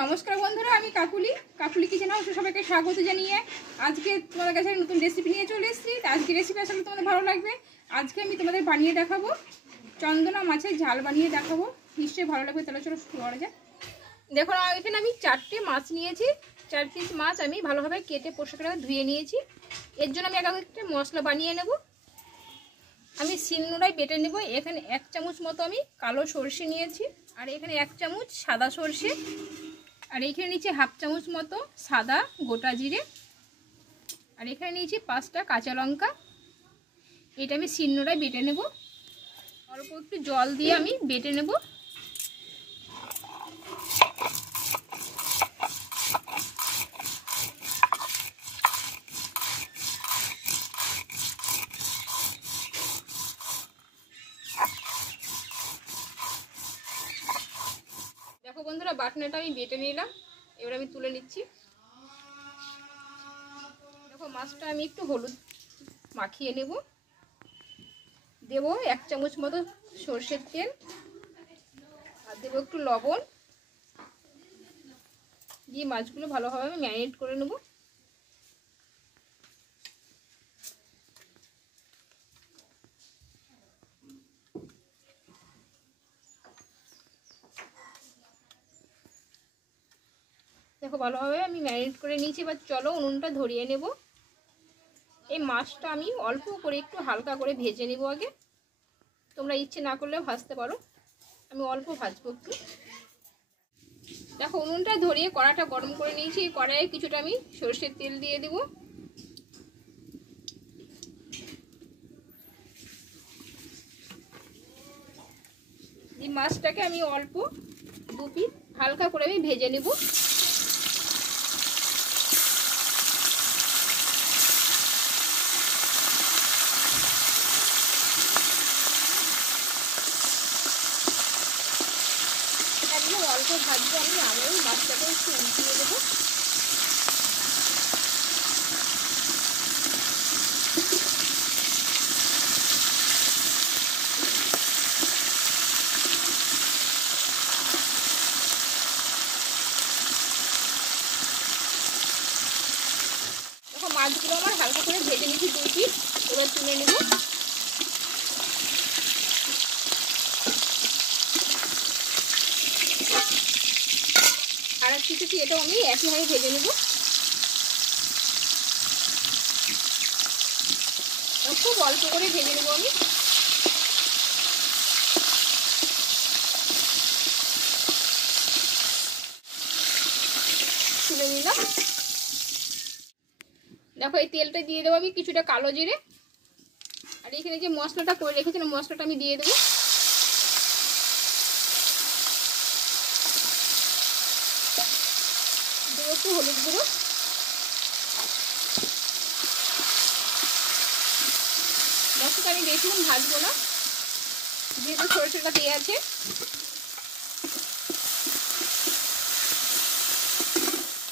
নমস্কার বন্ধুরা, আমি কাকুলি কিচেনে সবাইকে স্বাগত জানিয়ে আজকে তোমাদের কাছে নতুন রেসিপি নিয়ে চলে এসেছি। আজকে রেসিপি আসলে তোমাদের ভালো লাগবে। আজকে আমি তোমাদের বানিয়ে দেখাবো চন্দনা মাছের ঝাল বানিয়ে দেখাবো, নিশ্চয়ই ভালো লাগবে। তাহলে চলো শুরু করা যাক। দেখো এখানে আমি 4টে মাছ নিয়েছি। 4 পিস মাছ আমি ভালোভাবে কেটে পরিষ্কার করে ধুয়ে নিয়েছি। এর জন্য আমি একটা মশলা বানিয়ে নেব। আমি শিলনোড়ায় বেটে নেব। এখানে 1 চামচ মতো আমি কালো সরষে নিয়েছি, আর এখানে 1 চামচ সাদা সরষে, আর এখানে নিচে 1/2 চামচ মতো সাদা গোটা জিরে, আর এখানে নিয়েছি 5টা কাঁচা লঙ্কা। এটা আমি শিলনোড়ায় বেটে নেব। অল্প একটু জল দিয়ে আমি বেটে নেব। দেখো বন্ধুরা, বাটনাটা আমি বেটে নিলাম। এবার আমি তুলে নিচ্ছি। দেখো মাছটা আমি একটু হলুদ মাখিয়ে নেব। দেব 1 চামচ মতো সরষের তেল, আর দেবো একটু লবণ দিয়ে মাছগুলো ভালোভাবে আমি ম্যারিনেট করে নেব। দেখো ভালোভাবে আমি ম্যারিনেট করে নিয়েছি। এবার চলো উনুনটা ধরিয়ে নেব। এই মাছটা আমি অল্প করে একটু হালকা করে ভেজে নেব আগে। তোমরা ইচ্ছে না করলেও ভাজতে পারো, আমি অল্প ভাজবো একটু। দেখো উনুনটা ধরিয়ে কড়াটা গরম করে নিয়েছি। এই কড়াইয়ে কিছুটা আমি সরষের তেল দিয়ে দেব। এই মাছটাকে আমি অল্প 2 পিস হালকা করে আমি ভেজে নেব। একদম অল্প ভাজবো আমি। আবারও মাছটাকে একটু উল্টিয়ে দেবো। দেখো মাছগুলো আমার হালকা করে ভেজে নিচ্ছি 2 পিস। এবার তুলে নেব। আর এক কিছু এটাও আমি একইভাবে ভেজে নেব। খুব অল্প করে ভেজে নেব আমি। তুলে নিলাম। দেখো এই তেলটা দিয়ে দেবো আমি কিছুটা কালো জিরে, আর এখানে যে মশলাটা করে রেখেছিলাম মশলাটা আমি দিয়ে দেবো। দেবো একটু হলুদ গুঁড়ো। মশলাটা আমি বেশিক্ষণ ভাজবো না, যেহেতু সরষেটা দিয়ে আছে।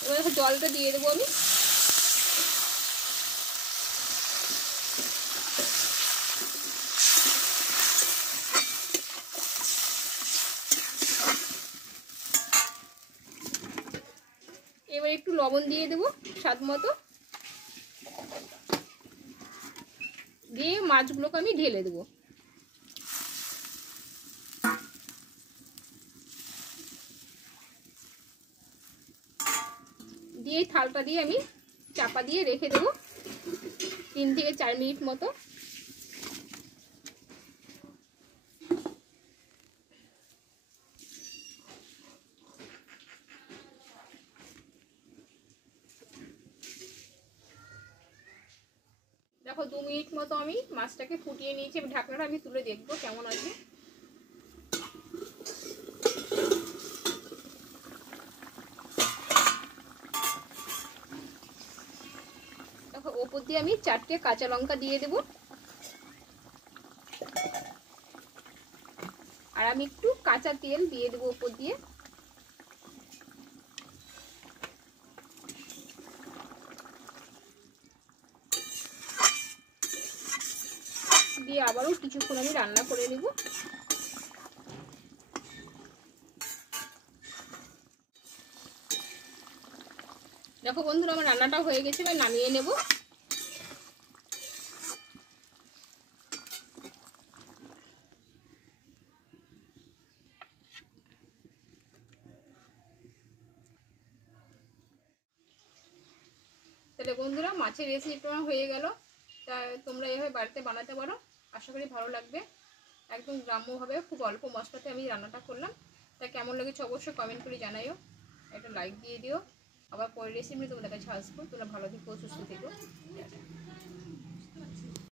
এবার জলটা দিয়ে দেবো আমি। এবার একটু লবণ দিয়ে দেবো স্বাদ মতো, দিয়ে মাছগুলোকে আমি ঢেলে দেবো। দিয়ে থালটা দিয়ে আমি চাপা দিয়ে রেখে দেবো 3 থেকে 4 মিনিট মতো। দেখো 2 মিনিট মতো আমি মাছটাকে ফুটিয়ে নিয়েছি। ঢাকনাটা আমি তুলে দেখবো কেমন আছে। দেখো ওপর দিয়ে আমি 4টে কাঁচা লঙ্কা দিয়ে দেব, আর আমি একটু কাঁচা তেল দিয়ে দেবো ওপর দিয়ে। দিয়ে আবারও কিছুক্ষণ আমি রান্না করে নেব। দেখো বন্ধুরা আমার রান্নাটা হয়ে গেছে, এবার নামিয়ে নেব। তাহলে বন্ধুরা মাছের রেসিপিটা হয়ে গেল। তা তোমরা এভাবে বাড়িতে বানাতে পারো, আশা করি ভালো লাগবে। একদম গ্রাম্যভাবে খুব অল্প মশলাতে আমি রান্নাটা করলাম। তা কেমন লেগেছে অবশ্যই কমেন্ট করে জানাইও, একটা লাইক দিয়ে দিও। আবার পরের রেসিপি তোমাদের কাছে আসবো। তোমরা ভালো থেকো, সুস্থ থেকো।